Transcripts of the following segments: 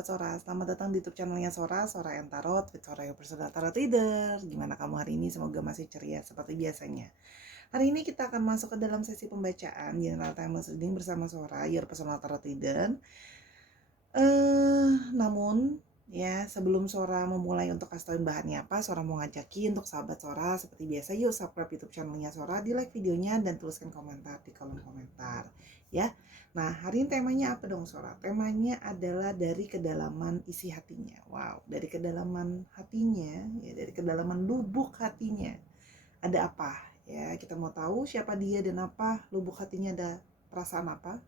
sahabat Sora, selamat datang di YouTube channelnya Sora, Sora and Tarot with Sora, your personal tarot reader. Gimana kamu hari ini? Semoga masih ceria seperti biasanya. Hari ini kita akan masuk ke dalam sesi pembacaan General Timeless Reading bersama Sora, your personal tarot reader. Namun ya, sebelum Sora memulai untuk kasih tauin bahannya apa, Sora mau ngajakin untuk sahabat Sora seperti biasa, yuk subscribe YouTube channelnya Sora, di like videonya dan tuliskan komentar di kolom komentar ya. Nah, hari ini temanya apa dong Sora? Temanya adalah dari kedalaman isi hatinya. Wow, dari kedalaman hatinya ya, dari kedalaman lubuk hatinya. Ada apa? Ya, kita mau tahu siapa dia dan apa lubuk hatinya, ada perasaan apa.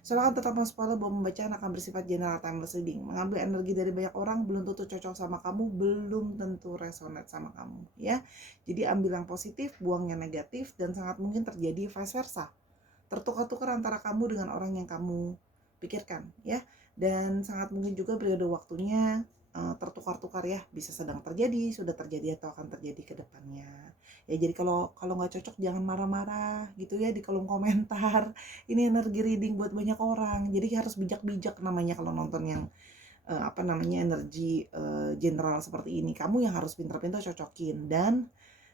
Soalnya tetap spoiler bahwa pembacaan akan bersifat general timeless reading. Mengambil energi dari banyak orang belum tentu cocok sama kamu, belum tentu resonate sama kamu ya. Jadi ambil yang positif, buang yang negatif, dan sangat mungkin terjadi vice versa. Tertukar-tukar antara kamu dengan orang yang kamu pikirkan ya. Dan sangat mungkin juga periode waktunya tertukar-tukar ya, bisa sedang terjadi, sudah terjadi, atau akan terjadi ke depannya. Ya jadi kalau nggak cocok jangan marah-marah gitu ya di kolom komentar. Ini energi reading buat banyak orang. Jadi harus bijak-bijak namanya kalau nonton yang energi general seperti ini. Kamu yang harus pintar-pintar cocokin. Dan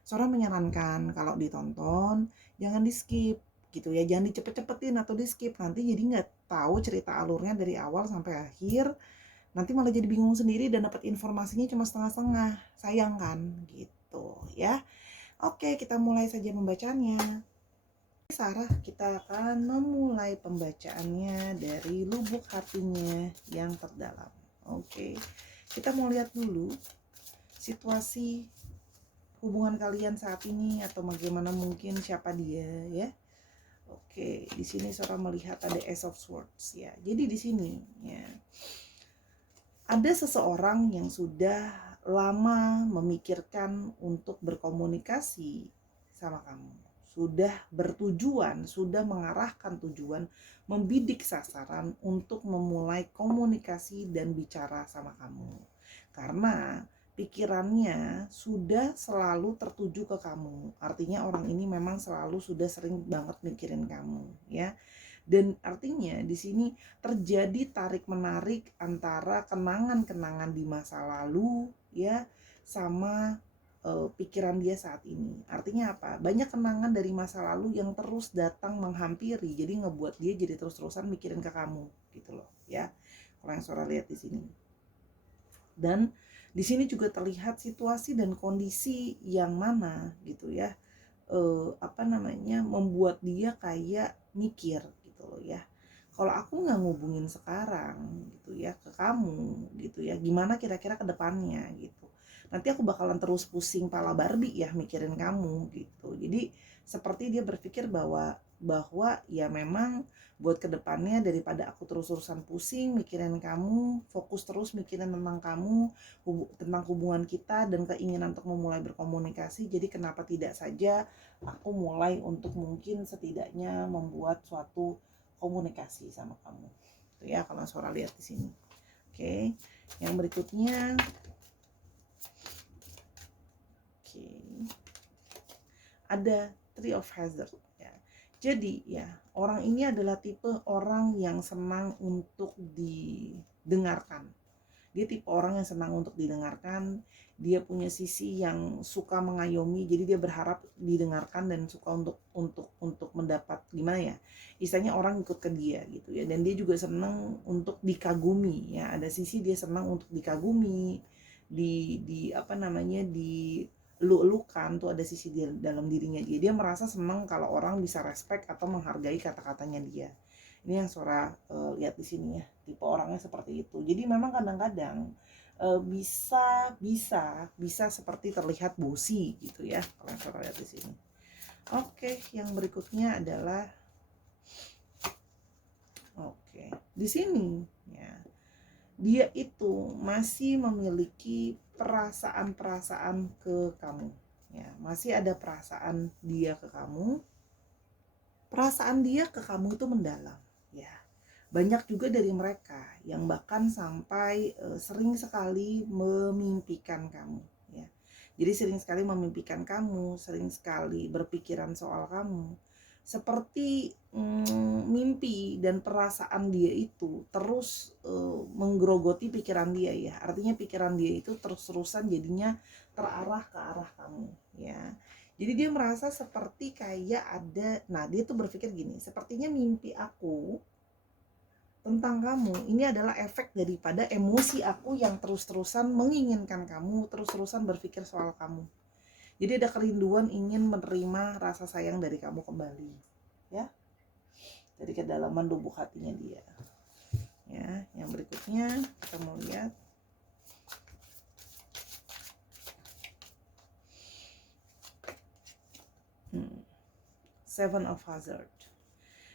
Sora menyarankan kalau ditonton jangan di-skip gitu ya, jangan dicepet-cepetin atau di-skip, nanti jadi nggak tahu cerita alurnya dari awal sampai akhir. Nanti malah jadi bingung sendiri dan dapat informasinya cuma setengah-setengah. Sayang kan gitu ya. Oke, kita mulai saja pembacanya. Sarah, kita akan memulai pembacaannya dari lubuk hatinya yang terdalam. Oke, kita mau lihat dulu situasi hubungan kalian saat ini, atau bagaimana mungkin siapa dia ya. Oke, di sini Sora melihat ada Ace of Swords ya. Jadi di sini ya, ada seseorang yang sudah lama memikirkan untuk berkomunikasi sama kamu. Sudah bertujuan, sudah mengarahkan tujuan, membidik sasaran untuk memulai komunikasi dan bicara sama kamu. Karena pikirannya sudah selalu tertuju ke kamu. Artinya orang ini memang selalu sudah sering banget mikirin kamu, ya. Dan artinya di sini terjadi tarik menarik antara kenangan-kenangan di masa lalu ya sama pikiran dia saat ini. Artinya apa? Banyak kenangan dari masa lalu yang terus datang menghampiri, jadi ngebuat dia jadi terus-terusan mikirin ke kamu gitu loh ya. Kalau yang Sora lihat di sini. Dan di sini juga terlihat situasi dan kondisi yang mana gitu ya, membuat dia kayak mikir gitu loh ya. Kalau aku nggak ngubungin sekarang gitu ya ke kamu gitu ya, gimana kira-kira ke depannya gitu. Nanti aku bakalan terus pusing pala Barbie ya mikirin kamu gitu. Jadi seperti dia berpikir bahwa ya memang buat kedepannya, daripada aku terus-terusan pusing mikirin kamu, fokus terus mikirin tentang kamu, tentang hubungan kita dan keinginan untuk memulai berkomunikasi, jadi kenapa tidak saja aku mulai untuk mungkin setidaknya membuat suatu komunikasi sama kamu. Itu ya kalau Sora lihat di sini. Oke. Yang berikutnya. Oke. Ada Three of Hazard ya. Jadi ya, orang ini adalah tipe orang yang senang untuk didengarkan. Dia tipe orang yang senang untuk didengarkan. Dia punya sisi yang suka mengayomi, jadi dia berharap didengarkan dan suka untuk mendapat gimana ya, istilahnya orang ikut ke dia gitu ya. Dan dia juga senang untuk dikagumi ya, ada sisi dia senang untuk dikagumi, di elu-elukan tuh, ada sisi di dalam dirinya dia merasa senang kalau orang bisa respect atau menghargai kata-katanya dia. Ini yang Sora lihat di sini ya, tipe orangnya seperti itu. Jadi memang kadang-kadang bisa seperti terlihat bosi gitu ya kalau yang Sora lihat di sini. Oke, yang berikutnya adalah di sini ya. Dia itu masih memiliki perasaan-perasaan ke kamu ya, masih ada perasaan dia ke kamu. Perasaan dia ke kamu itu mendalam ya. Banyak juga dari mereka yang bahkan sampai sering sekali memimpikan kamu ya. Jadi sering sekali memimpikan kamu, sering sekali berpikiran soal kamu, seperti mimpi dan perasaan dia itu terus menggerogoti pikiran dia ya. Artinya pikiran dia itu terus-terusan jadinya terarah ke arah kamu ya. Jadi dia merasa seperti kayak ada, nah dia tuh berpikir gini, sepertinya mimpi aku tentang kamu ini adalah efek daripada emosi aku yang terus-terusan menginginkan kamu, terus-terusan berpikir soal kamu. Jadi ada kerinduan ingin menerima rasa sayang dari kamu kembali ya, dari kedalaman lubuk hatinya dia ya. Yang berikutnya kita mau lihat Seven of Hazard.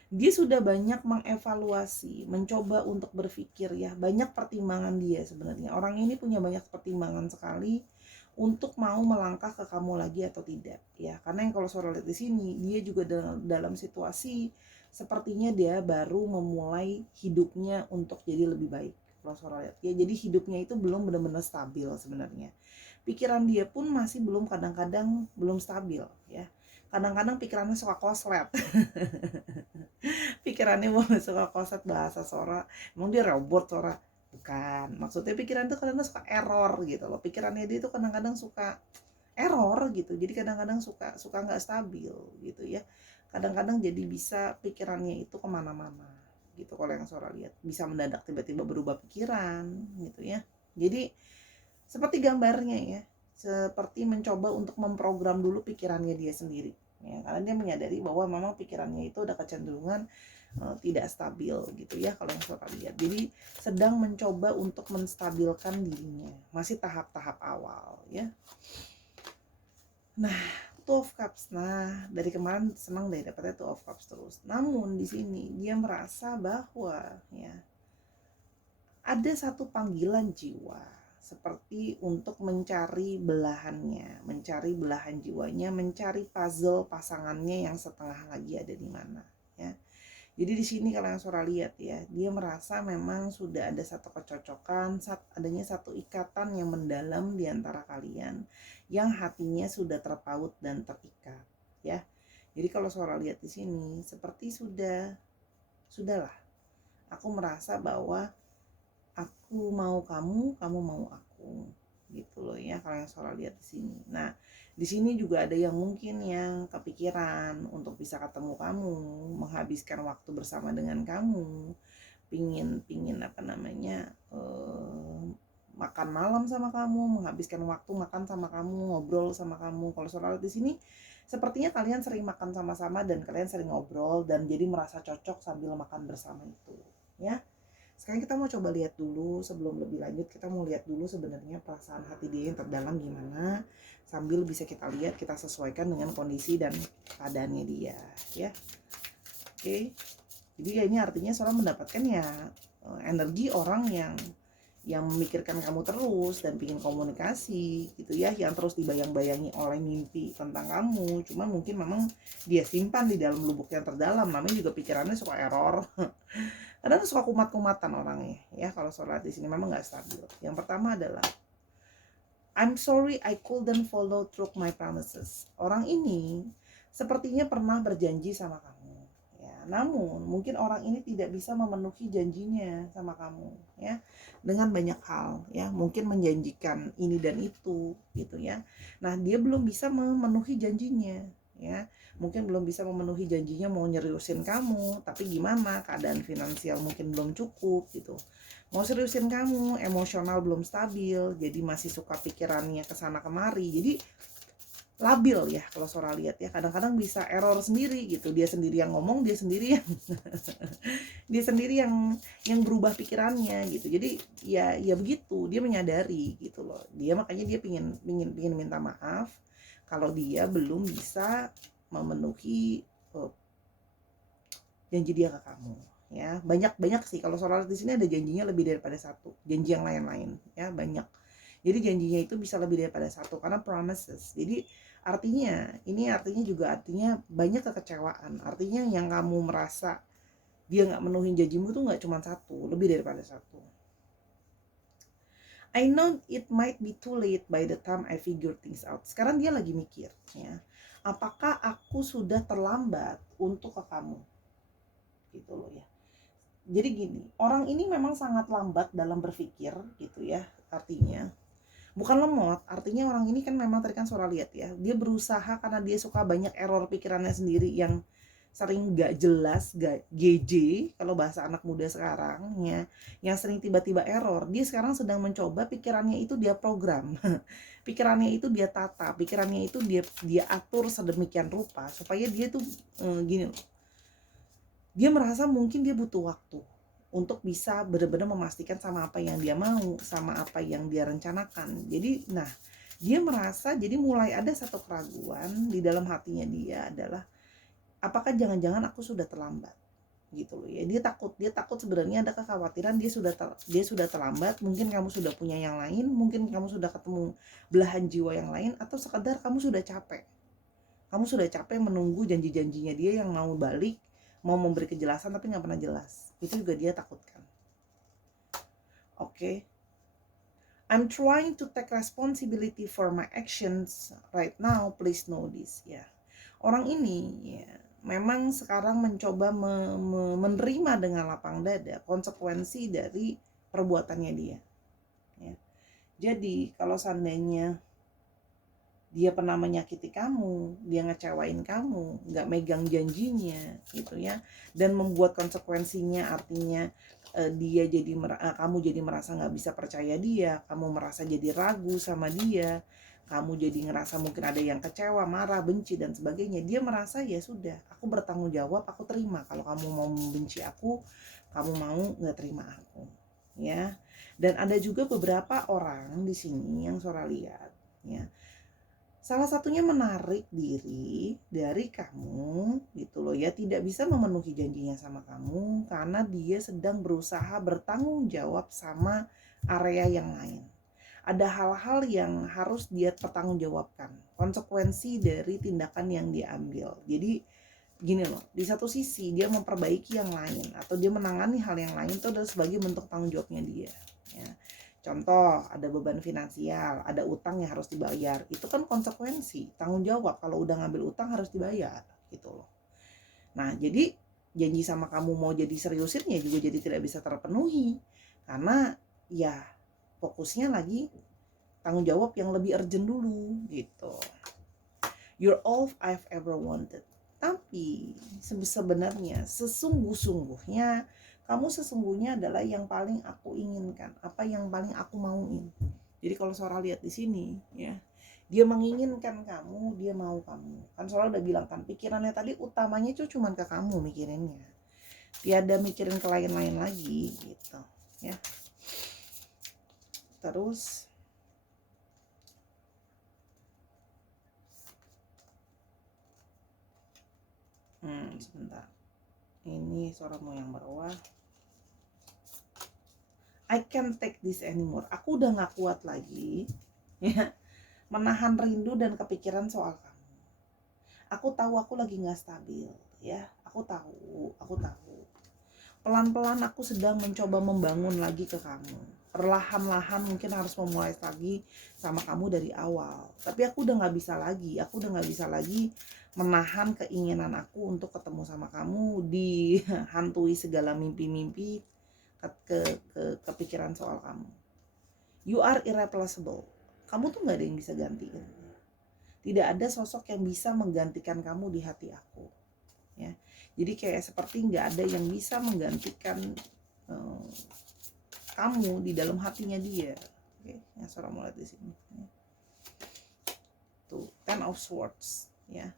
Dia sudah banyak mengevaluasi, mencoba untuk berpikir ya, banyak pertimbangan dia sebenarnya. Orang ini punya banyak pertimbangan sekali untuk mau melangkah ke kamu lagi atau tidak ya. Karena yang kalau Sora lihat di sini, dia juga dalam situasi sepertinya dia baru memulai hidupnya untuk jadi lebih baik. Kalau Sora lihat ya, jadi hidupnya itu belum benar-benar stabil sebenarnya. Pikiran dia pun masih belum, kadang-kadang belum stabil ya. Kadang-kadang pikirannya suka koslet. Pikirannya mau suka koslet bahasa Sora. Emang dia robot Sora? Bukan. Maksudnya pikiran tuh kadang-kadang suka error gitu loh. Pikirannya dia tuh kadang-kadang suka error gitu. Jadi kadang-kadang suka nggak stabil gitu ya. Kadang-kadang jadi bisa pikirannya itu kemana-mana gitu. Kalau yang Sora lihat bisa mendadak tiba-tiba berubah pikiran gitu ya. Jadi seperti gambarnya ya, seperti mencoba untuk memprogram dulu pikirannya dia sendiri ya, karena dia menyadari bahwa memang pikirannya itu ada kecenderungan tidak stabil gitu ya kalau yang saya lihat. Jadi sedang mencoba untuk menstabilkan dirinya, masih tahap-tahap awal ya. Nah, Two of Cups. Nah, dari kemarin senang deh dapetnya Two of Cups terus. Namun di sini dia merasa bahwa ya ada satu panggilan jiwa seperti untuk mencari belahannya, mencari belahan jiwanya, mencari puzzle pasangannya yang setengah lagi ada di mana ya. Jadi di sini kalau yang Sora lihat ya, dia merasa memang sudah ada satu kecocokan, adanya satu ikatan yang mendalam di antara kalian, yang hatinya sudah terpaut dan terikat ya. Jadi kalau Sora lihat di sini seperti sudahlah. Aku merasa bahwa aku mau kamu, kamu mau aku, gitu loh ya kalau yang Sora lihat di sini. Nah, di sini juga ada yang mungkin yang kepikiran untuk bisa ketemu kamu, menghabiskan waktu bersama dengan kamu, pingin apa namanya makan malam sama kamu, menghabiskan waktu makan sama kamu, ngobrol sama kamu. Kalau Sora lihat di sini, sepertinya kalian sering makan sama-sama dan kalian sering ngobrol dan jadi merasa cocok sambil makan bersama itu, ya. Sekarang kita mau coba lihat dulu, sebelum lebih lanjut kita mau lihat dulu sebenarnya perasaan hati dia yang terdalam gimana, sambil bisa kita lihat, kita sesuaikan dengan kondisi dan keadaannya dia ya. Oke, jadi ya ini artinya Sora mendapatkan ya energi orang yang memikirkan kamu terus dan pingin komunikasi gitu ya, yang terus dibayang-bayangi oleh mimpi tentang kamu. Cuman mungkin memang dia simpan di dalam lubuk yang terdalam, namanya juga pikirannya suka error. Kadang suka kumat-kumatan orangnya ya. Kalau sholat di sini memang nggak stabil. Yang pertama adalah I'm sorry I couldn't follow through my promises. Orang ini sepertinya pernah berjanji sama kamu ya, namun mungkin orang ini tidak bisa memenuhi janjinya sama kamu ya, dengan banyak hal ya, mungkin menjanjikan ini dan itu gitu ya. Nah, dia belum bisa memenuhi janjinya ya, mungkin belum bisa memenuhi janjinya mau nyeriusin kamu, tapi gimana, keadaan finansial mungkin belum cukup gitu, mau seriusin kamu, emosional belum stabil, jadi masih suka pikirannya kesana kemari, jadi labil ya kalau Sora lihat ya. Kadang-kadang bisa error sendiri gitu, dia sendiri yang ngomong, dia sendiri yang dia sendiri yang berubah pikirannya gitu. Jadi ya begitu, dia menyadari gitu loh. Dia makanya dia pingin minta maaf kalau dia belum bisa memenuhi janji dia ke kamu ya. Banyak sih kalau Sora di sini ada janjinya lebih daripada satu, janji yang lain-lain ya, banyak. Jadi janjinya itu bisa lebih daripada satu karena promises. Jadi artinya juga banyak kekecewaan. Artinya yang kamu merasa dia nggak menuhin janjimu tuh nggak cuma satu, lebih daripada satu. I know it might be too late by the time I figure things out. Sekarang dia lagi mikir ya. apakah aku sudah terlambat untuk ke kamu, gitu loh ya. Jadi gini, orang ini memang sangat lambat dalam berpikir gitu ya, artinya bukan lemot, artinya orang ini kan memang tadi kan Sora lihat ya, dia berusaha karena dia suka banyak error pikirannya sendiri yang sering gak jelas, gak GJ kalau bahasa anak muda sekarang ya, yang sering tiba-tiba error. Dia sekarang sedang mencoba pikirannya itu dia program, pikirannya itu dia tata, pikirannya itu dia atur sedemikian rupa supaya dia tuh gini loh, dia merasa mungkin dia butuh waktu untuk bisa benar-benar memastikan sama apa yang dia mau, sama apa yang dia rencanakan. Jadi, nah, dia merasa jadi mulai ada satu keraguan di dalam hatinya dia adalah apakah jangan-jangan aku sudah terlambat gitu loh ya. Dia takut sebenarnya ada kekhawatiran dia sudah terlambat, mungkin kamu sudah punya yang lain, mungkin kamu sudah ketemu belahan jiwa yang lain, atau sekedar kamu sudah capek. Kamu sudah capek menunggu janji-janjinya dia yang mau balik, mau memberi kejelasan tapi nggak pernah jelas. Itu juga dia takutkan. Oke. I'm trying to take responsibility for my actions right now. Please know this ya. Orang ini ya memang sekarang mencoba menerima dengan lapang dada konsekuensi dari perbuatannya dia. Ya. Jadi kalau seandainya dia pernah menyakiti kamu, dia ngecewain kamu, nggak megang janjinya gitu ya, dan membuat konsekuensinya artinya kamu jadi merasa nggak bisa percaya dia, kamu merasa jadi ragu sama dia, kamu jadi ngerasa mungkin ada yang kecewa, marah, benci dan sebagainya. Dia merasa ya sudah, aku bertanggung jawab, aku terima kalau kamu mau membenci aku, kamu mau nggak terima aku, ya. Dan ada juga beberapa orang di sini yang Sora lihat, ya. Salah satunya menarik diri dari kamu gitu loh ya, tidak bisa memenuhi janjinya sama kamu karena dia sedang berusaha bertanggung jawab sama area yang lain. Ada hal-hal yang harus dia pertanggungjawabkan, konsekuensi dari tindakan yang dia ambil. Jadi gini loh, di satu sisi dia memperbaiki yang lain atau dia menangani hal yang lain itu adalah sebagai bentuk tanggung jawabnya dia ya. Contoh, ada beban finansial, ada utang yang harus dibayar. Itu kan konsekuensi, tanggung jawab. Kalau udah ngambil utang harus dibayar, gitu loh. Nah, jadi janji sama kamu mau jadi seriusinnya juga jadi tidak bisa terpenuhi. Karena ya fokusnya lagi tanggung jawab yang lebih urgent dulu, gitu. You're all I've ever wanted. Tapi sebenarnya sesungguh-sungguhnya kamu sesungguhnya adalah yang paling aku inginkan, apa yang paling aku mauin. Jadi kalau Sora lihat di sini ya, dia menginginkan kamu, dia mau kamu. Kan Sora udah bilang kan, pikirannya tadi utamanya itu cuma ke kamu mikirinnya. Tiada mikirin ke lain-lain lagi gitu, ya. Terus sebentar. Ini Sora mau yang bawah. I can't take this anymore. Aku udah gak kuat lagi ya, menahan rindu dan kepikiran soal kamu. Aku tahu aku lagi gak stabil ya. Aku tahu. Pelan-pelan aku sedang mencoba membangun lagi ke kamu. Perlahan-lahan mungkin harus memulai lagi sama kamu dari awal. Tapi aku udah gak bisa lagi. Aku udah gak bisa lagi menahan keinginan aku untuk ketemu sama kamu, dihantui segala mimpi-mimpi kepikiran soal kamu. You are irreplaceable. Kamu tuh gak ada yang bisa gantiin. Tidak ada sosok yang bisa menggantikan kamu di hati aku. Ya, jadi kayak seperti nggak ada yang bisa menggantikan kamu di dalam hatinya dia. Oke, yang Sora mau lihat di sini. Tuh, Ten of Swords. Ya,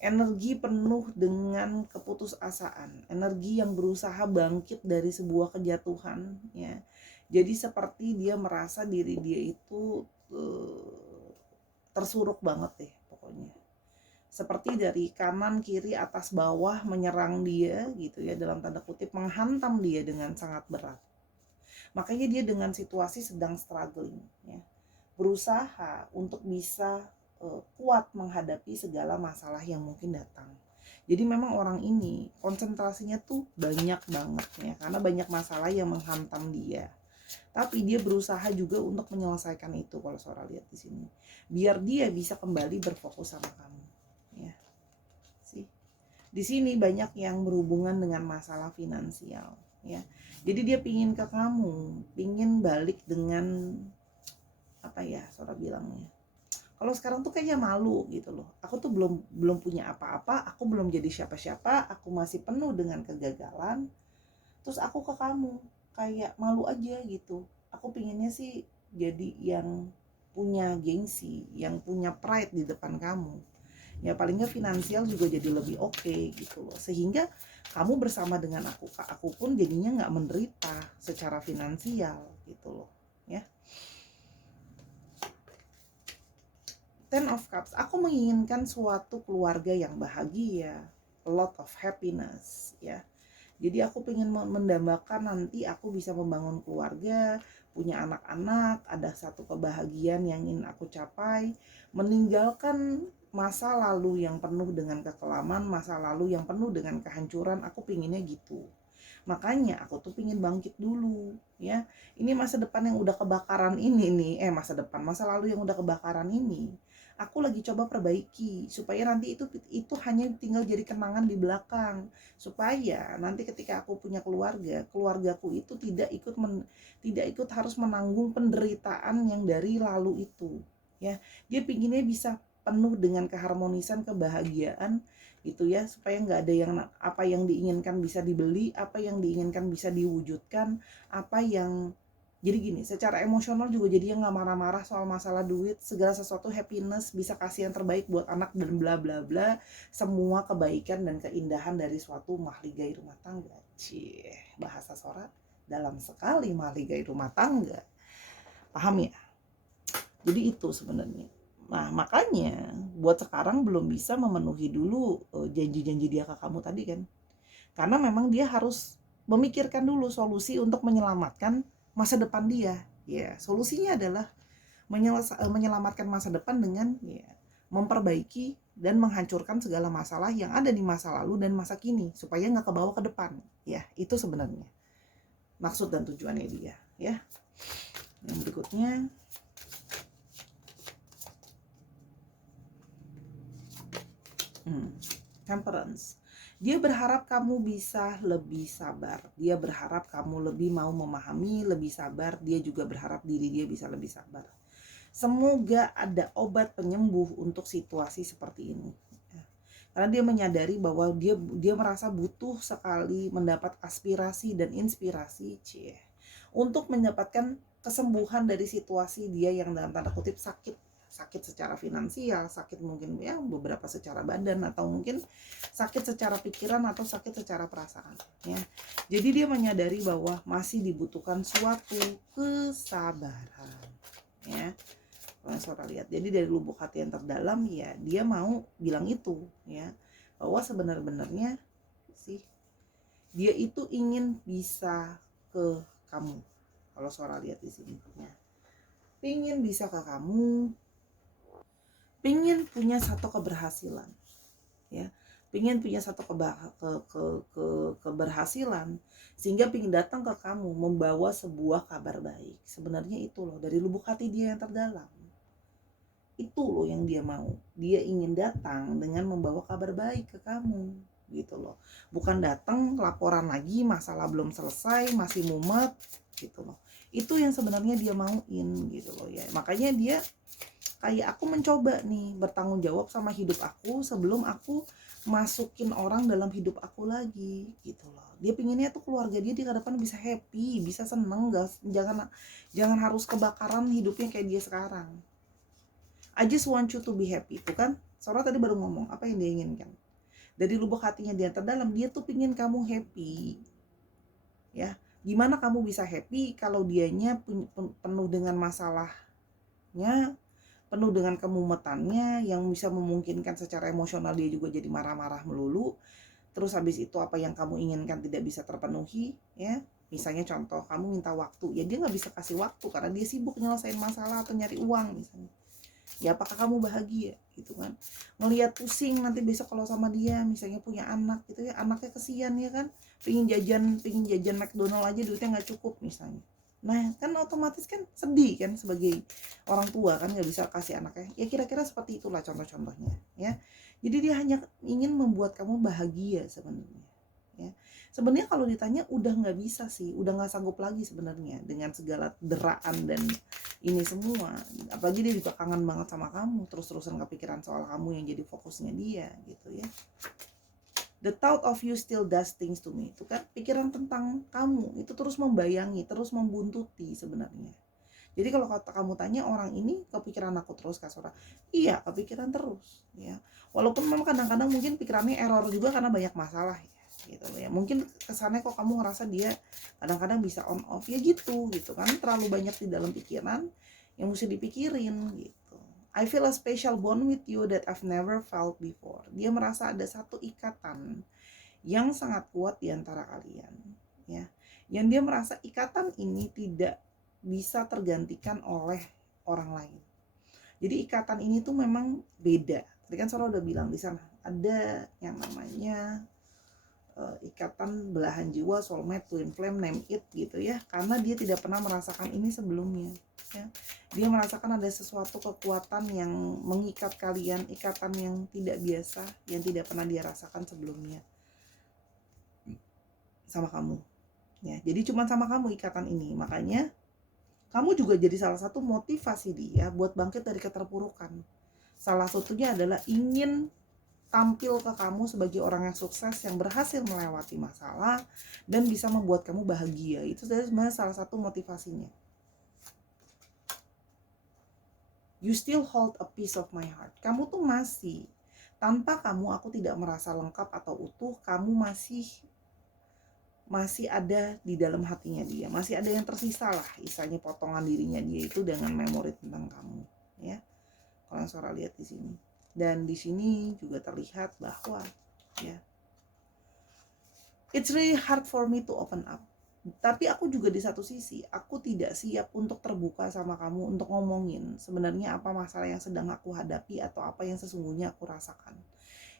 energi penuh dengan keputusasaan, energi yang berusaha bangkit dari sebuah kejatuhan. Ya, jadi seperti dia merasa diri dia itu tersuruk banget deh pokoknya. Seperti dari kanan, kiri, atas, bawah menyerang dia gitu ya, dalam tanda kutip menghantam dia dengan sangat berat. Makanya dia dengan situasi sedang struggling ya. Berusaha untuk bisa kuat menghadapi segala masalah yang mungkin datang. Jadi memang orang ini konsentrasinya tuh banyak banget ya, karena banyak masalah yang menghantam dia. Tapi dia berusaha juga untuk menyelesaikan itu kalau Sora lihat di sini. Biar dia bisa kembali berfokus sama kamu. Ya. Di sini banyak yang berhubungan dengan masalah finansial, ya. Jadi dia pingin ke kamu, pingin balik dengan apa ya, Sora bilangnya. Kalau sekarang tuh kayaknya malu gitu loh. Aku tuh belum belum punya apa-apa, aku belum jadi siapa-siapa, aku masih penuh dengan kegagalan. Terus aku ke kamu kayak malu aja gitu. Aku pinginnya sih jadi yang punya gengsi, yang punya pride di depan kamu. Ya paling nggak finansial juga jadi lebih oke gitu loh. Sehingga kamu bersama dengan aku pun jadinya nggak menderita secara finansial gitu loh. Ya. Ten of Cups, aku menginginkan suatu keluarga yang bahagia, a lot of happiness, ya. Jadi aku pengen mendambakan nanti aku bisa membangun keluarga, punya anak-anak, ada satu kebahagiaan yang ingin aku capai, meninggalkan masa lalu yang penuh dengan kekelaman, masa lalu yang penuh dengan kehancuran. Aku pinginnya gitu. Makanya aku tuh pingin bangkit dulu, ya. Ini masa depan yang udah kebakaran ini nih, masa lalu yang udah kebakaran ini. Aku lagi coba perbaiki supaya nanti itu hanya tinggal jadi kenangan di belakang, supaya nanti ketika aku punya keluargaku itu tidak ikut harus menanggung penderitaan yang dari lalu itu, ya. Dia pinginnya bisa penuh dengan keharmonisan, kebahagiaan gitu ya, supaya nggak ada yang apa yang diinginkan bisa dibeli, apa yang diinginkan bisa diwujudkan, apa yang jadi gini, secara emosional juga jadi nggak marah-marah soal masalah duit, segala sesuatu happiness, bisa kasih yang terbaik buat anak dan bla bla bla, semua kebaikan dan keindahan dari suatu mahligai rumah tangga. Cie, bahasa Sora dalam sekali, mahligai rumah tangga. Paham ya? Jadi itu sebenarnya. Nah, makanya buat sekarang belum bisa memenuhi dulu janji-janji dia ke kamu tadi kan. Karena memang dia harus memikirkan dulu solusi untuk menyelamatkan masa depan dia. Ya, solusinya adalah menyelamatkan masa depan dengan ya, memperbaiki dan menghancurkan segala masalah yang ada di masa lalu dan masa kini supaya nggak kebawa ke depan. Ya, itu sebenarnya maksud dan tujuannya dia. Ya, yang berikutnya. Temperance. Dia berharap kamu bisa lebih sabar. Dia berharap kamu lebih mau memahami, lebih sabar. Dia juga berharap diri dia bisa lebih sabar. Semoga ada obat penyembuh untuk situasi seperti ini. Karena dia menyadari bahwa dia merasa butuh sekali mendapat aspirasi dan inspirasi untuk mendapatkan kesembuhan dari situasi dia yang dalam tanda kutip sakit secara finansial, sakit mungkin ya beberapa secara badan, atau mungkin sakit secara pikiran atau sakit secara perasaan, ya. Jadi dia menyadari bahwa masih dibutuhkan suatu kesabaran, ya. Kalau Sora lihat, jadi dari lubuk hati yang terdalam ya dia mau bilang itu, ya, bahwa sebenarnya sih dia itu ingin bisa ke kamu. Kalau Sora lihat di sini, ya, pingin bisa ke kamu, pingin punya satu keberhasilan, ya, pingin punya satu keberhasilan, sehingga pingin datang ke kamu membawa sebuah kabar baik. Sebenarnya itu loh, dari lubuk hati dia yang terdalam, itu loh yang dia mau. Dia ingin datang dengan membawa kabar baik ke kamu, gitu loh. Bukan datang laporan lagi, masalah belum selesai, masih mumet, gitu loh. Itu yang sebenarnya dia mauin, gitu loh ya. Makanya dia kayak, aku mencoba nih bertanggung jawab sama hidup aku sebelum aku masukin orang dalam hidup aku lagi, gitu loh. Dia pinginnya tuh keluarga dia di depan bisa happy, bisa seneng, jangan harus kebakaran hidupnya kayak dia sekarang. I just want you to be happy. Itu kan Sora tadi baru ngomong apa yang dia inginkan. Dari lubuk hatinya dia terdalam, dia tuh pingin kamu happy, ya. Gimana kamu bisa happy kalau dianya penuh dengan masalahnya, penuh dengan kemumetannya yang bisa memungkinkan secara emosional dia juga jadi marah-marah melulu. Terus habis itu apa yang kamu inginkan tidak bisa terpenuhi, ya. Misalnya contoh, kamu minta waktu, ya dia nggak bisa kasih waktu karena dia sibuk nyelesain masalah atau nyari uang misalnya. Ya apakah kamu bahagia gitu kan? Ngelihat pusing nanti besok kalau sama dia misalnya punya anak gitu ya, anaknya kesian ya kan, pingin jajan McDonald aja duitnya nggak cukup misalnya. Nah kan otomatis kan sedih kan sebagai orang tua kan, nggak bisa kasih anaknya. Ya kira-kira seperti itulah contoh-contohnya, ya. Jadi dia hanya ingin membuat kamu bahagia sebenarnya. Ya. Sebenarnya kalau ditanya udah nggak bisa sih, udah nggak sanggup lagi sebenarnya dengan segala deraan dan ini semua. Apalagi dia juga kangen banget sama kamu, terus-terusan kepikiran soal kamu yang jadi fokusnya dia gitu ya. The thought of you still does things to me, itu kan pikiran tentang kamu itu terus membayangi, terus membuntuti sebenarnya. Jadi kalau kata kamu tanya orang ini kepikiran aku terus Kak Sora, iya kepikiran terus ya. Walaupun memang kadang-kadang mungkin pikirannya error juga karena banyak masalah ya gitu ya. Mungkin kesannya kok kamu ngerasa dia kadang-kadang bisa on off ya gitu kan, terlalu banyak di dalam pikiran yang mesti dipikirin gitu. I feel a special bond with you that I've never felt before. Dia merasa ada satu ikatan yang sangat kuat di antara kalian ya. Yang dia merasa ikatan ini tidak bisa tergantikan oleh orang lain. Jadi ikatan ini tuh memang beda. Tadi kan Sora udah bilang di sana ada yang namanya ikatan belahan jiwa, soulmate, twin flame, name it gitu ya. Karena dia tidak pernah merasakan ini sebelumnya. Ya. Dia merasakan ada sesuatu kekuatan yang mengikat kalian, ikatan yang tidak biasa, yang tidak pernah dia rasakan sebelumnya sama kamu. Ya, jadi cuma sama kamu ikatan ini. Makanya kamu juga jadi salah satu motivasi dia buat bangkit dari keterpurukan. Salah satunya adalah ingin tampil ke kamu sebagai orang yang sukses, yang berhasil melewati masalah dan bisa membuat kamu bahagia. Itu sebenarnya salah satu motivasinya. You still hold a piece of my heart. Kamu tuh masih, tanpa kamu aku tidak merasa lengkap atau utuh. Kamu masih ada di dalam hatinya dia, masih ada yang tersisa lah, istilahnya potongan dirinya dia itu dengan memori tentang kamu, ya. Kalau Sora lihat di sini, dan di sini juga terlihat bahwa, ya, it's really hard for me to open up. Tapi aku juga di satu sisi, aku tidak siap untuk terbuka sama kamu untuk ngomongin sebenarnya apa masalah yang sedang aku hadapi atau apa yang sesungguhnya aku rasakan.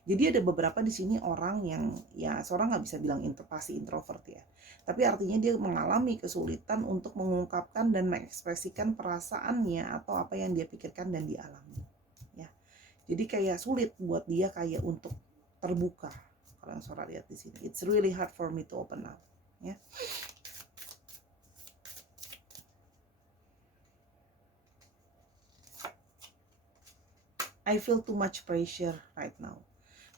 Jadi ada beberapa di sini orang yang ya seorang nggak bisa bilang pasti introvert ya. Tapi artinya dia mengalami kesulitan untuk mengungkapkan dan mengekspresikan perasaannya atau apa yang dia pikirkan dan dialami. Ya. Jadi kayak sulit buat dia kayak untuk terbuka. Kalau yang Sora lihat di sini, it's really hard for me to open up. Ya. I feel too much pressure right now.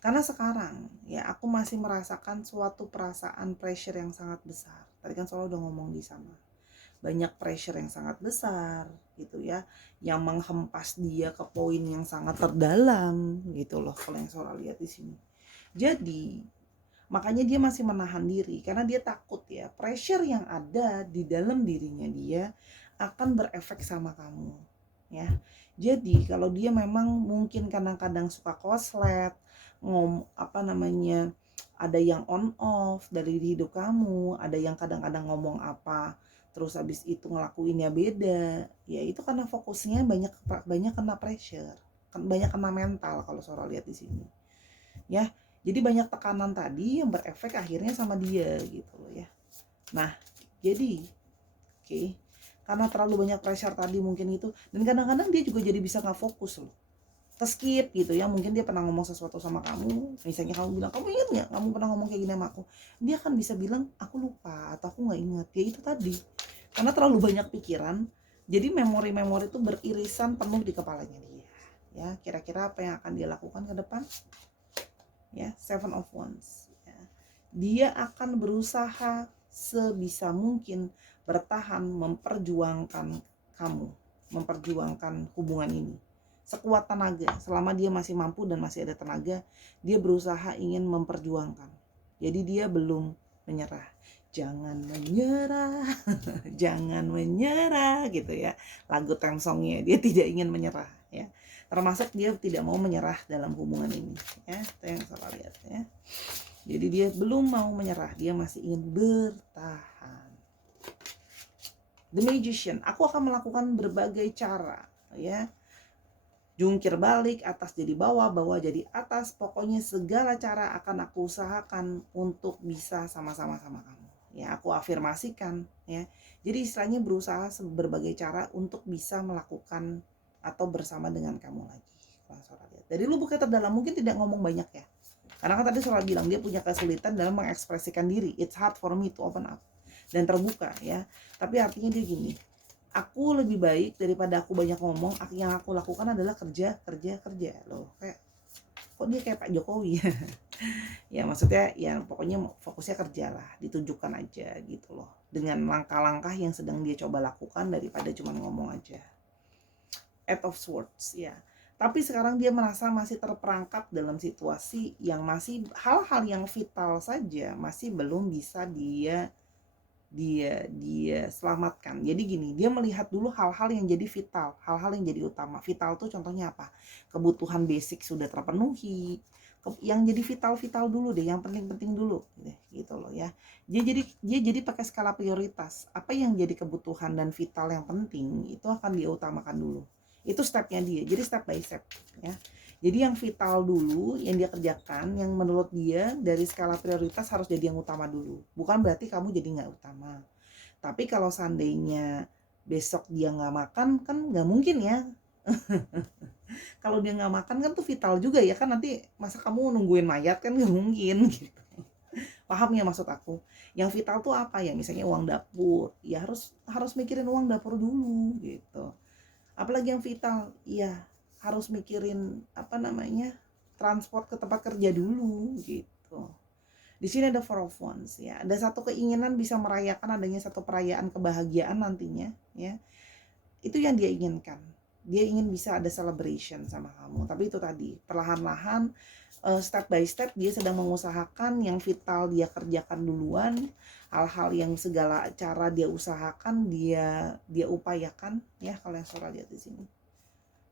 Karena sekarang ya aku masih merasakan suatu perasaan pressure yang sangat besar. Tadi kan Sora udah ngomong di sana. Banyak pressure yang sangat besar gitu ya, yang menghempas dia ke poin yang sangat terdalam gitu loh kalau yang Sora lihat di sini. Jadi makanya dia masih menahan diri karena dia takut ya pressure yang ada di dalam dirinya dia akan berefek sama kamu ya. Jadi kalau dia memang mungkin kadang-kadang suka koslet, ada yang on off dari hidup kamu, ada yang kadang-kadang ngomong apa terus habis itu ngelakuinnya beda, ya itu karena fokusnya banyak kena pressure, banyak kena mental kalau Sora lihat di sini ya. Jadi banyak tekanan tadi yang berefek akhirnya sama dia gitu loh ya. Nah jadi oke, karena terlalu banyak pressure tadi mungkin itu, dan kadang-kadang dia juga jadi bisa nggak fokus loh, skip gitu ya. Mungkin dia pernah ngomong sesuatu sama kamu, misalnya kamu bilang, kamu ingat nggak kamu pernah ngomong kayak gini sama aku, dia kan bisa bilang aku lupa atau aku nggak ingat. Ya itu tadi, karena terlalu banyak pikiran, jadi memori-memori itu beririsan penuh di kepalanya dia ya. Kira-kira apa yang akan dia lakukan ke depan ya? Seven of Wands ya. Dia akan berusaha sebisa mungkin bertahan, memperjuangkan kamu, memperjuangkan hubungan ini sekuat tenaga. Selama dia masih mampu dan masih ada tenaga, dia berusaha ingin memperjuangkan. Jadi dia belum menyerah. Jangan menyerah, jangan menyerah gitu ya. Lagu theme songnya, dia tidak ingin menyerah ya. Termasuk dia tidak mau menyerah dalam hubungan ini ya. Itu yang saya lihat ya. Jadi dia belum mau menyerah, dia masih ingin bertahan. The Magician, aku akan melakukan berbagai cara ya. Jungkir balik, atas jadi bawah, bawah jadi atas, pokoknya segala cara akan aku usahakan untuk bisa sama-sama sama kamu. Ya, aku afirmasikan ya. Jadi istilahnya berusaha berbagai cara untuk bisa melakukan atau bersama dengan kamu lagi. kalau Sora lihat. Dari lubuk yang terdalam, mungkin tidak ngomong banyak ya. Karena kan tadi Sora bilang dia punya kesulitan dalam mengekspresikan diri. It's hard for me to open up dan terbuka ya. Tapi artinya dia gini, aku lebih baik daripada aku banyak ngomong. Yang aku lakukan adalah kerja loh. Kayak kok dia kayak Pak Jokowi ya. Ya maksudnya ya pokoknya fokusnya kerja lah, ditunjukkan aja gitu loh, dengan langkah-langkah yang sedang dia coba lakukan daripada cuma ngomong aja. Eight of Swords ya. Tapi sekarang dia merasa masih terperangkap dalam situasi yang masih hal-hal yang vital saja masih belum bisa dia selamatkan. Jadi gini, dia melihat dulu hal-hal yang jadi vital, hal-hal yang jadi utama. Vital tuh contohnya apa? Kebutuhan basic sudah terpenuhi. Yang jadi vital dulu deh, yang penting-penting dulu deh, gitu loh ya. Dia jadi pakai skala prioritas. Apa yang jadi kebutuhan dan vital yang penting itu akan dia utamakan dulu. Itu stepnya dia. Jadi step by step ya. Jadi yang vital dulu yang dia kerjakan, yang menurut dia dari skala prioritas harus jadi yang utama dulu. Bukan berarti kamu jadi nggak utama. Tapi kalau seandainya besok dia nggak makan, kan nggak mungkin ya. Kalau dia nggak makan kan tuh vital juga ya kan, nanti masa kamu nungguin mayat kan nggak mungkin gitu. Paham ya maksud aku? Yang vital tuh apa ya? Misalnya uang dapur, ya harus mikirin uang dapur dulu gitu. Apalagi yang vital, ya harus mikirin apa namanya, transport ke tempat kerja dulu gitu. Di sini ada Four of Wands ya, ada satu keinginan bisa merayakan adanya satu perayaan kebahagiaan nantinya ya. Itu yang dia inginkan. Dia ingin bisa ada celebration sama kamu. Tapi itu tadi perlahan-lahan, step by step dia sedang mengusahakan yang vital dia kerjakan duluan, hal-hal yang segala cara dia usahakan, dia upayakan ya, kalau yang Sora lihat di sini.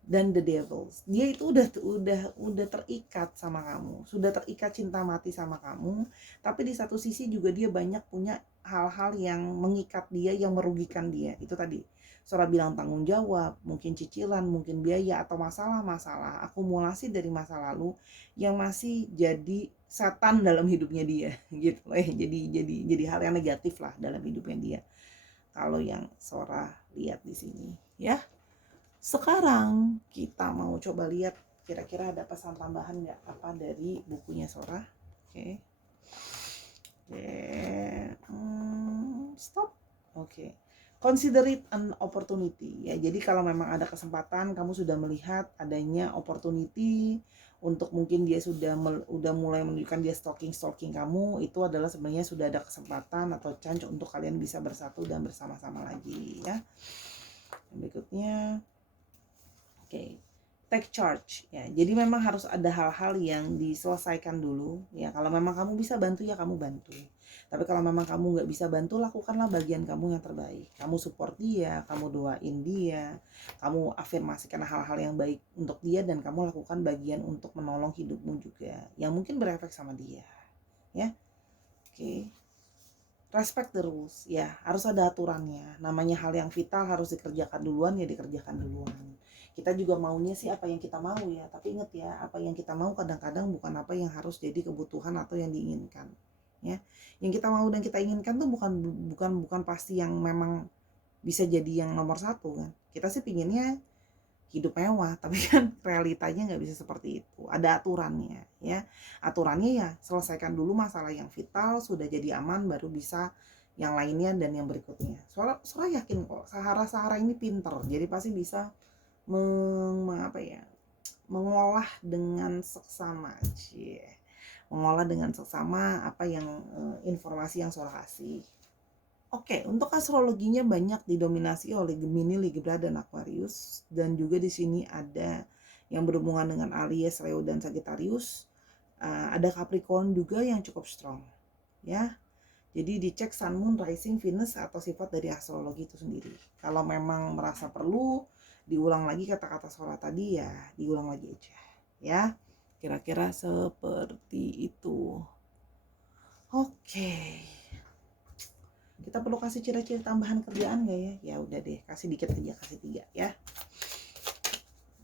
Dan the devils, dia itu udah terikat sama kamu, sudah terikat cinta mati sama kamu. Tapi di satu sisi juga dia banyak punya hal-hal yang mengikat dia, yang merugikan dia. Itu tadi Sora bilang tanggung jawab, mungkin cicilan, mungkin biaya, atau masalah-masalah akumulasi dari masa lalu yang masih jadi setan dalam hidupnya dia gitu loh ya. Jadi hal yang negatif lah dalam hidupnya dia, kalau yang Sora lihat di sini ya. Sekarang kita mau coba lihat kira-kira ada pesan tambahan nggak apa dari bukunya Sora. Oke. Stop. Oke. Consider it an opportunity ya. Jadi kalau memang ada kesempatan, kamu sudah melihat adanya opportunity untuk mungkin dia udah mulai menunjukkan dia stalking kamu, itu adalah sebenarnya sudah ada kesempatan atau chance untuk kalian bisa bersatu dan bersama-sama lagi ya. Yang berikutnya, take charge ya. Jadi memang harus ada hal-hal yang diselesaikan dulu ya. Kalau memang kamu bisa bantu ya kamu bantu. Tapi kalau memang kamu nggak bisa bantu, lakukanlah bagian kamu yang terbaik. Kamu support dia, kamu doain dia, kamu afirmasikan hal-hal yang baik untuk dia, dan kamu lakukan bagian untuk menolong hidupmu juga yang mungkin berefek sama dia ya. Oke. Respect the rules ya, harus ada aturannya. Namanya hal yang vital harus dikerjakan duluan ya, dikerjakan duluan. Kita juga maunya sih apa yang kita mau ya, tapi ingat ya, apa yang kita mau kadang-kadang bukan apa yang harus jadi kebutuhan atau yang diinginkan ya. Yang kita mau dan kita inginkan tuh bukan pasti yang memang bisa jadi yang nomor satu kan. Kita sih pinginnya hidup mewah, tapi kan realitanya nggak bisa seperti itu. Ada aturannya ya. Aturannya ya selesaikan dulu masalah yang vital, sudah jadi aman baru bisa yang lainnya dan yang berikutnya. Sora yakin kok Sahara ini pinter, jadi pasti bisa mengolah dengan seksama, mengolah dengan seksama apa yang informasi yang Sora kasih. Oke, untuk astrologinya banyak didominasi oleh Gemini, Libra, dan Aquarius, dan juga di sini ada yang berhubungan dengan Aries, Leo, dan Sagittarius. Ada Capricorn juga yang cukup strong, ya. Jadi dicek Sun, Moon, Rising, Venus atau sifat dari astrologi itu sendiri. Kalau memang merasa perlu diulang lagi kata-kata Sora tadi ya, diulang lagi aja, ya. Kira-kira seperti itu. Oke. Kita perlu kasih ciri-ciri tambahan kerjaan gak ya? Ya udah deh, kasih dikit aja, kasih 3 ya.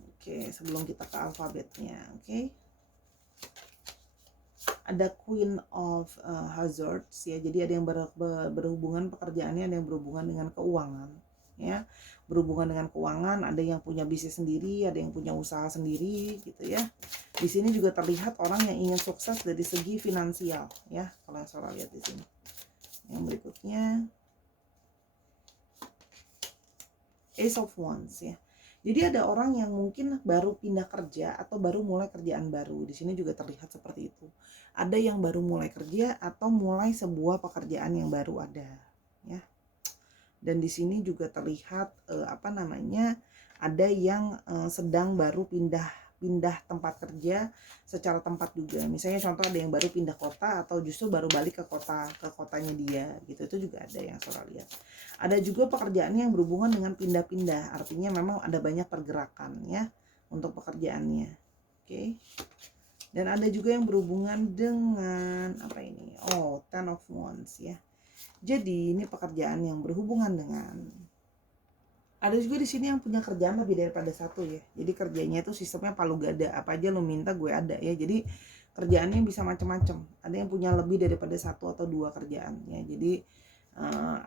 Oke, sebelum kita ke alfabetnya, oke. Ada Queen of Hazards ya, jadi ada yang berhubungan pekerjaannya, ada yang berhubungan dengan keuangan ya. Berhubungan dengan keuangan, ada yang punya bisnis sendiri, ada yang punya usaha sendiri gitu ya. Di sini juga terlihat orang yang ingin sukses dari segi finansial ya, kalau yang Sora lihat di sini. Yang berikutnya Ace of Wands ya. Jadi ada orang yang mungkin baru pindah kerja atau baru mulai kerjaan baru. Di sini juga terlihat seperti itu. Ada yang baru mulai kerja atau mulai sebuah pekerjaan yang baru ada ya. Dan di sini juga terlihat ada yang sedang baru pindah tempat kerja secara tempat juga. Misalnya contoh ada yang baru pindah kota atau justru baru balik ke kotanya dia gitu. Itu juga ada yang Sora lihat. Ada juga pekerjaan yang berhubungan dengan pindah-pindah. Artinya memang ada banyak pergerakan ya untuk pekerjaannya. Oke. Dan ada juga yang berhubungan dengan apa ini? Oh, Ten of Wands ya. Jadi ini pekerjaan yang berhubungan dengan, ada juga di sini yang punya kerjaan lebih daripada satu ya. Jadi kerjanya itu sistemnya palu gada, apa aja lo minta gue ada ya. Jadi kerjaannya bisa macam-macam. Ada yang punya lebih daripada satu atau dua kerjaan ya. Jadi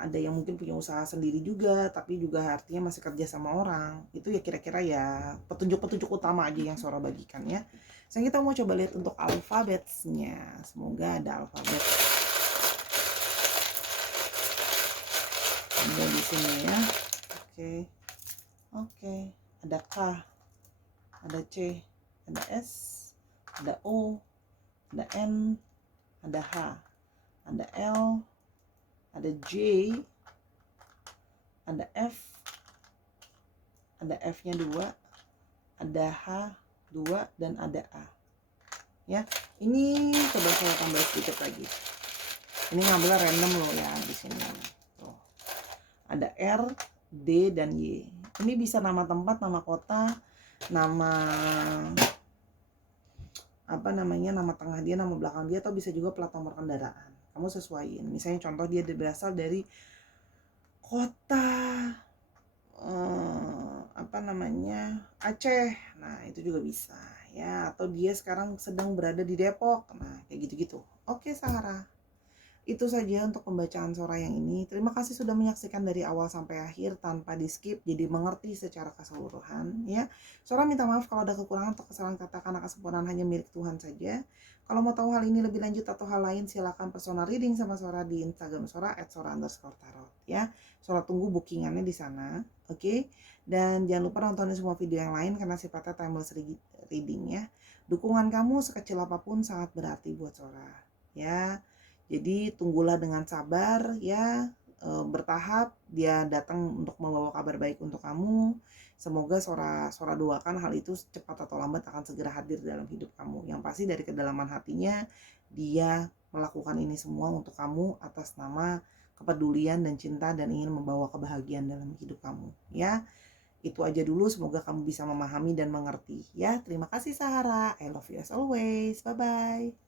ada yang mungkin punya usaha sendiri juga, tapi juga artinya masih kerja sama orang. Itu ya kira-kira ya petunjuk-petunjuk utama aja yang Sora bagikan ya. Sekarang kita mau coba lihat untuk alfabetnya. Semoga ada alfabet. Ada di sini ya. Oke. Ada K, ada C, ada S, ada O, ada N, ada H, ada L, ada J, ada F, ada F-nya 2, ada H 2, dan ada A. Ya, ini coba saya tambah sedikit lagi. Ini ngambil random loh ya di sini. Tuh. Ada R, D, dan Y. Ini bisa nama tempat, nama kota, nama nama tengah dia, nama belakang dia, atau bisa juga plat nomor kendaraan. Kamu sesuaiin. Misalnya contoh dia berasal dari kota Aceh. Nah, itu juga bisa ya. Atau dia sekarang sedang berada di Depok. Nah, kayak gitu-gitu. Oke, Sarah. Itu saja untuk pembacaan Sora yang ini. Terima kasih sudah menyaksikan dari awal sampai akhir tanpa di skip, jadi mengerti secara keseluruhan ya. Sora minta maaf kalau ada kekurangan atau kesalahan kata, karena kesempurnaan hanya milik Tuhan saja. Kalau mau tahu hal ini lebih lanjut atau hal lain, silakan personal reading sama Sora di Instagram Sora @sora_tarot ya. Sora tunggu bookingannya di sana. Oke. Dan jangan lupa nontonin semua video yang lain karena sifatnya timeless reading ya. Dukungan kamu sekecil apapun sangat berarti buat Sora ya. Jadi tunggulah dengan sabar ya, bertahap dia datang untuk membawa kabar baik untuk kamu. Semoga Sora doakan hal itu cepat atau lambat akan segera hadir dalam hidup kamu. Yang pasti dari kedalaman hatinya dia melakukan ini semua untuk kamu atas nama kepedulian dan cinta, dan ingin membawa kebahagiaan dalam hidup kamu ya. Itu aja dulu, semoga kamu bisa memahami dan mengerti ya. Terima kasih Sahara, I love you as always, bye bye.